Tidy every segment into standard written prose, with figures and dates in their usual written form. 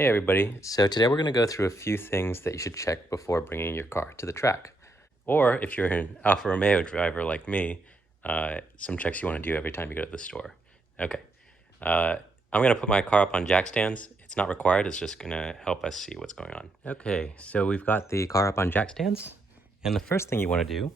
Hey everybody, so today we're going to go through a few things that you should check before bringing your car to the track. Or if you're an Alfa Romeo driver like me, some checks you want to do every time you go to the store. Okay, I'm going to put my car up on jack stands. It's not required, it's just going to help us see what's going on. Okay, so we've got the car up on jack stands. And the first thing you want to do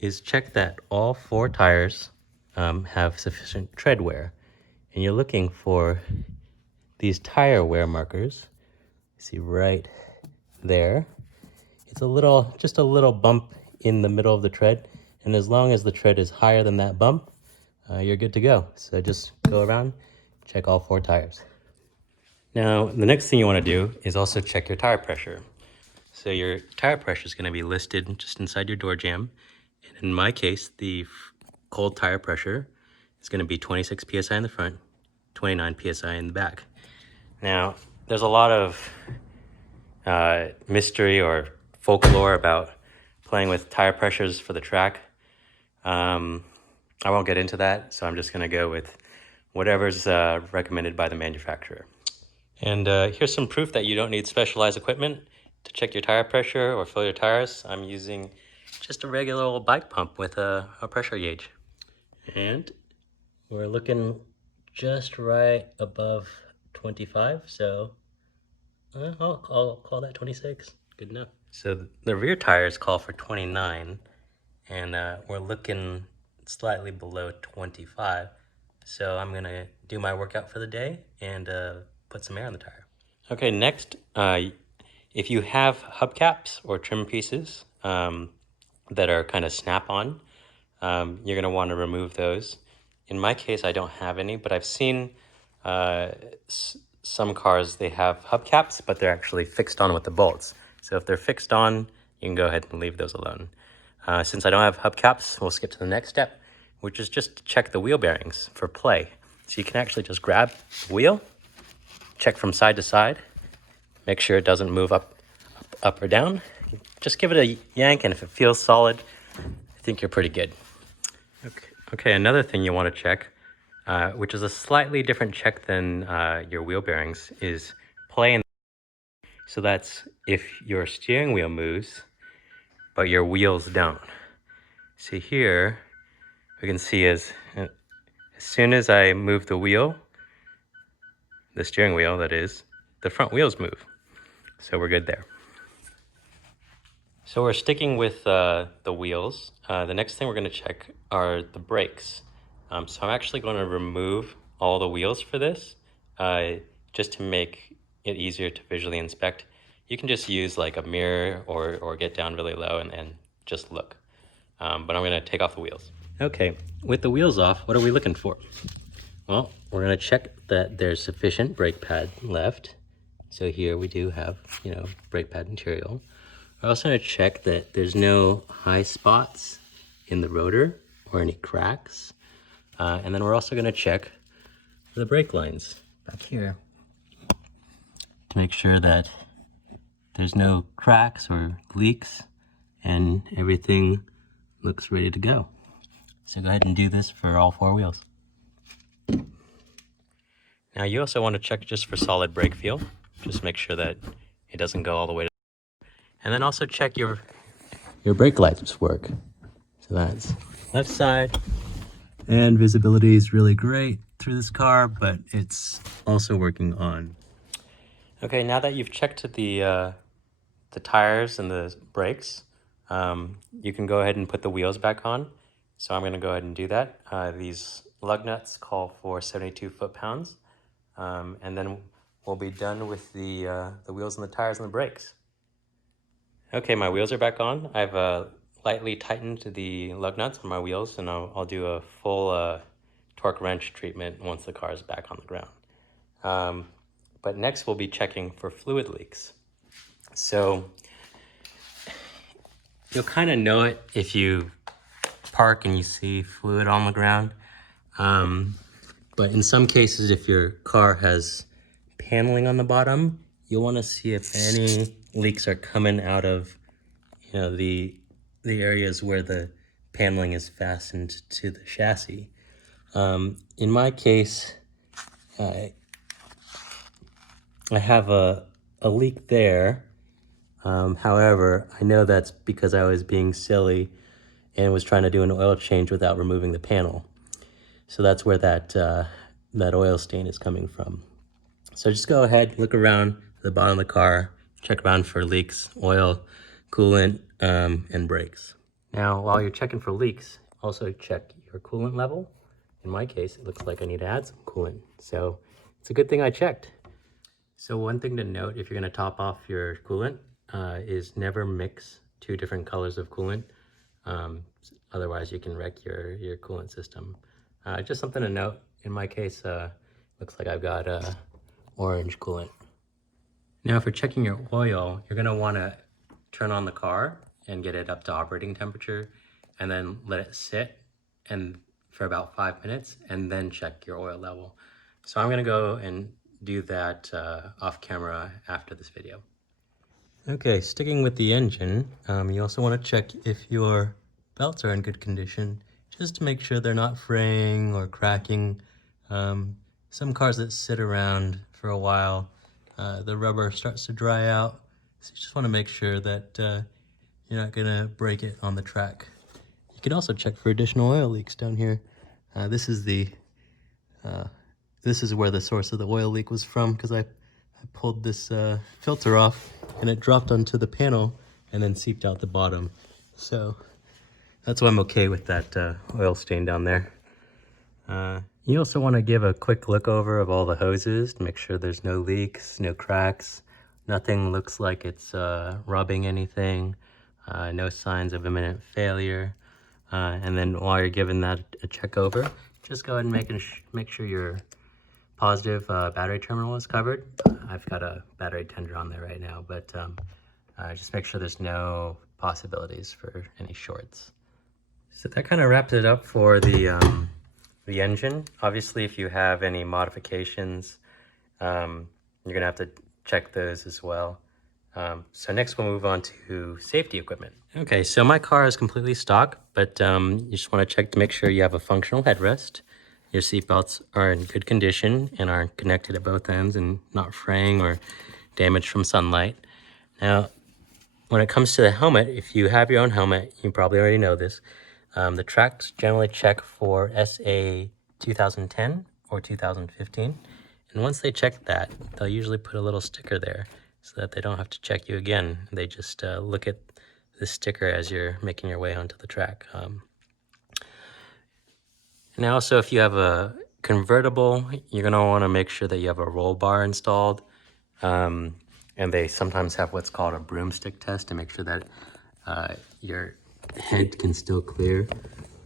is check that all four tires have sufficient tread wear. And you're looking for these tire wear markers. See right there. It's just a little bump in the middle of the tread. And as long as the tread is higher than that bump, you're good to go. So just go around, check all four tires. Now, the next thing you want to do is also check your tire pressure. So your tire pressure is going to be listed just inside your door jamb. And in my case, the cold tire pressure is going to be 26 PSI in the front, 29 PSI in the back. Now, there's a lot of mystery or folklore about playing with tire pressures for the track. I won't get into that, so I'm just going to go with whatever's recommended by the manufacturer. And here's some proof that you don't need specialized equipment to check your tire pressure or fill your tires. I'm using just a regular old bike pump with a pressure gauge. And we're looking just right above 25, so I'll call that 26. Good enough. So the rear tires call for 29, and we're looking slightly below 25. So I'm gonna do my workout for the day and put some air on the tire. Okay, next, if you have hubcaps or trim pieces that are kind of snap-on, you're gonna wanna remove those. In my case, I don't have any, but I've seen some cars, they have hubcaps, but they're actually fixed on with the bolts. So if they're fixed on, you can go ahead and leave those alone. Since I don't have hubcaps, we'll skip to the next step, which is just to check the wheel bearings for play. So you can actually just grab the wheel, check from side to side, make sure it doesn't move up or down. Just give it a yank, and if it feels solid, I think you're pretty good. Okay, another thing you want to check, which is a slightly different check than your wheel bearings, is play in. So that's if your steering wheel moves, but your wheels don't. See here, we can see as soon as I move the wheel, the steering wheel that is, the front wheels move. So we're good there. So we're sticking with the wheels. The next thing we're going to check are the brakes. So I'm actually going to remove all the wheels for this, just to make it easier to visually inspect. You can just use like a mirror or get down really low and just look. But I'm going to take off the wheels. Okay, with the wheels off, what are we looking for? Well, we're going to check that there's sufficient brake pad left. So here we do have, brake pad material. We're also going to check that there's no high spots in the rotor or any cracks. And then we're also going to check the brake lines back here to make sure that there's no cracks or leaks and everything looks ready to go. So go ahead and do this for all four wheels. Now you also want to check just for solid brake feel. Just make sure that it doesn't go all the way to. And then also check your brake lights work. So that's left side. And visibility is really great through this car, but it's also working on. Okay, now that you've checked the tires and the brakes, you can go ahead and put the wheels back on. So I'm going to go ahead and do that. These lug nuts call for 72 foot-pounds, and then we'll be done with the wheels and the tires and the brakes. Okay, my wheels are back on. I've lightly tightened the lug nuts on my wheels, and I'll do a full torque wrench treatment once the car is back on the ground. But next we'll be checking for fluid leaks. So you'll kind of know it if you park and you see fluid on the ground. But in some cases, if your car has paneling on the bottom, you'll want to see if any leaks are coming out of, the areas where the paneling is fastened to the chassis. In my case, I have a a leak there. However, I know that's because I was being silly and was trying to do an oil change without removing the panel. So that's where that oil stain is coming from. So just go ahead, look around the bottom of the car, check around for leaks, oil, coolant, and brakes. Now, while you're checking for leaks, also check your coolant level. In my case, it looks like I need to add some coolant. So it's a good thing I checked. So one thing to note if you're going to top off your coolant is never mix two different colors of coolant. Otherwise, you can wreck your coolant system. Just something to note. In my case, looks like I've got orange coolant. Now for checking your oil, you're going to want to turn on the car and get it up to operating temperature and then let it sit for about 5 minutes and then check your oil level. So I'm going to go and do that off camera after this video. Okay, sticking with the engine, you also want to check if your belts are in good condition, just to make sure they're not fraying or cracking. Some cars that sit around for a while, the rubber starts to dry out, so you just want to make sure that you're not going to break it on the track. You can also check for additional oil leaks down here. This is where the source of the oil leak was from, because I pulled this filter off and it dropped onto the panel and then seeped out the bottom. So that's why I'm okay with that oil stain down there. You also want to give a quick look over of all the hoses to make sure there's no leaks, no cracks, nothing looks like it's rubbing anything, no signs of imminent failure. And then while you're giving that a check over, just go ahead and make sure your positive battery terminal is covered. I've got a battery tender on there right now, but just make sure there's no possibilities for any shorts. So that kind of wraps it up for the engine. Obviously, if you have any modifications, you're gonna have to check those as well. So next we'll move on to safety equipment. Okay, so my car is completely stock, but you just want to check to make sure you have a functional headrest. Your seatbelts are in good condition and are connected at both ends and not fraying or damaged from sunlight. Now, when it comes to the helmet, if you have your own helmet, you probably already know this. The tracks generally check for SA 2010 or 2015. And once they check that, they'll usually put a little sticker there so that they don't have to check you again. They just look at the sticker as you're making your way onto the track. Now, also, if you have a convertible, you're going to want to make sure that you have a roll bar installed. And they sometimes have what's called a broomstick test to make sure that your head can still clear.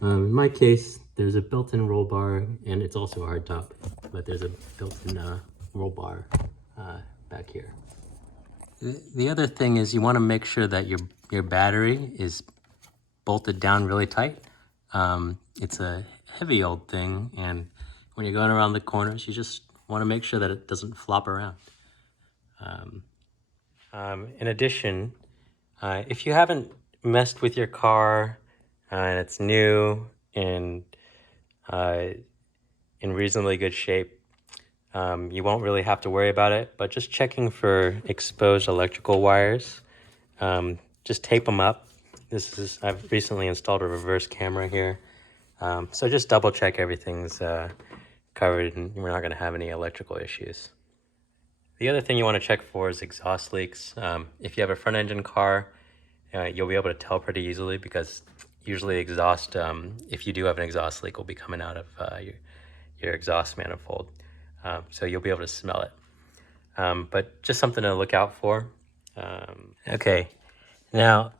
In my case, there's a built-in roll bar, and it's also a hardtop, but there's a built-in roll bar back here. The other thing is you want to make sure that your battery is bolted down really tight. It's a heavy old thing, and when you're going around the corners, you just want to make sure that it doesn't flop around. In addition, if you haven't messed with your car and it's new and in reasonably good shape, you won't really have to worry about it, but just checking for exposed electrical wires, just tape them up. I've recently installed a reverse camera here, so just double check everything's covered and we're not going to have any electrical issues. The other thing you want to check for is exhaust leaks. If you have a front engine car, you'll be able to tell pretty easily because usually exhaust, if you do have an exhaust leak, will be coming out of your exhaust manifold. So you'll be able to smell it. But just something to look out for. Okay, now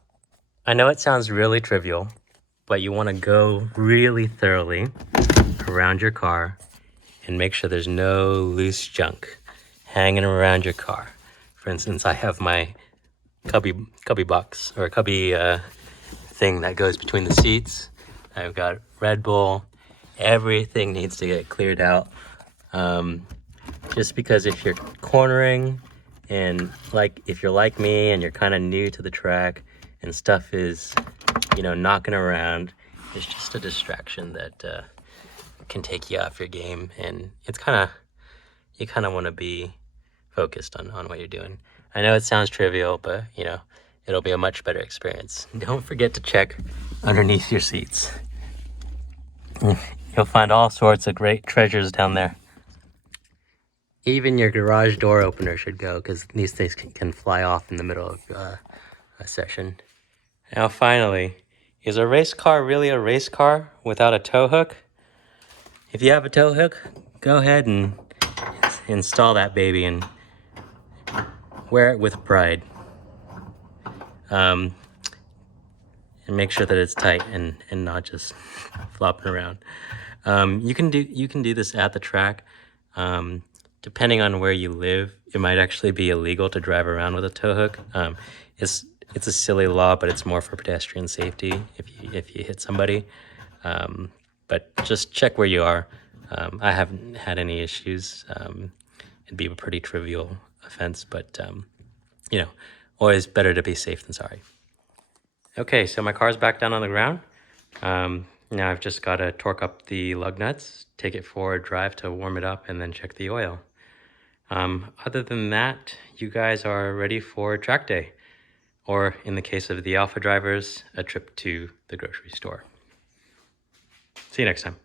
I know it sounds really trivial, but you want to go really thoroughly around your car and make sure there's no loose junk hanging around your car. For instance, I have my cubby box or cubby thing that goes between the seats. I've got Red Bull. Everything needs to get cleared out. Just because if you're cornering and if you're like me and you're kind of new to the track and stuff is, knocking around, it's just a distraction that can take you off your game. And it's you kind of want to be focused on what you're doing. I know it sounds trivial, but you know, it'll be a much better experience. Don't forget to check underneath your seats. You'll find all sorts of great treasures down there. Even your garage door opener should go, because these things can fly off in the middle of a session. Now finally, is a race car really a race car without a tow hook? If you have a tow hook, go ahead and install that baby and wear it with pride. And make sure that it's tight and not just flopping around. You can do this at the track. Depending on where you live, it might actually be illegal to drive around with a tow hook. It's a silly law, but it's more for pedestrian safety if you hit somebody. But just check where you are. I haven't had any issues. It'd be a pretty trivial offense, but you know, always better to be safe than sorry. Okay, so my car's back down on the ground. Now I've just got to torque up the lug nuts, take it for a drive to warm it up, and then check the oil. Other than that, you guys are ready for track day, or in the case of the Alfa drivers, a trip to the grocery store. See you next time.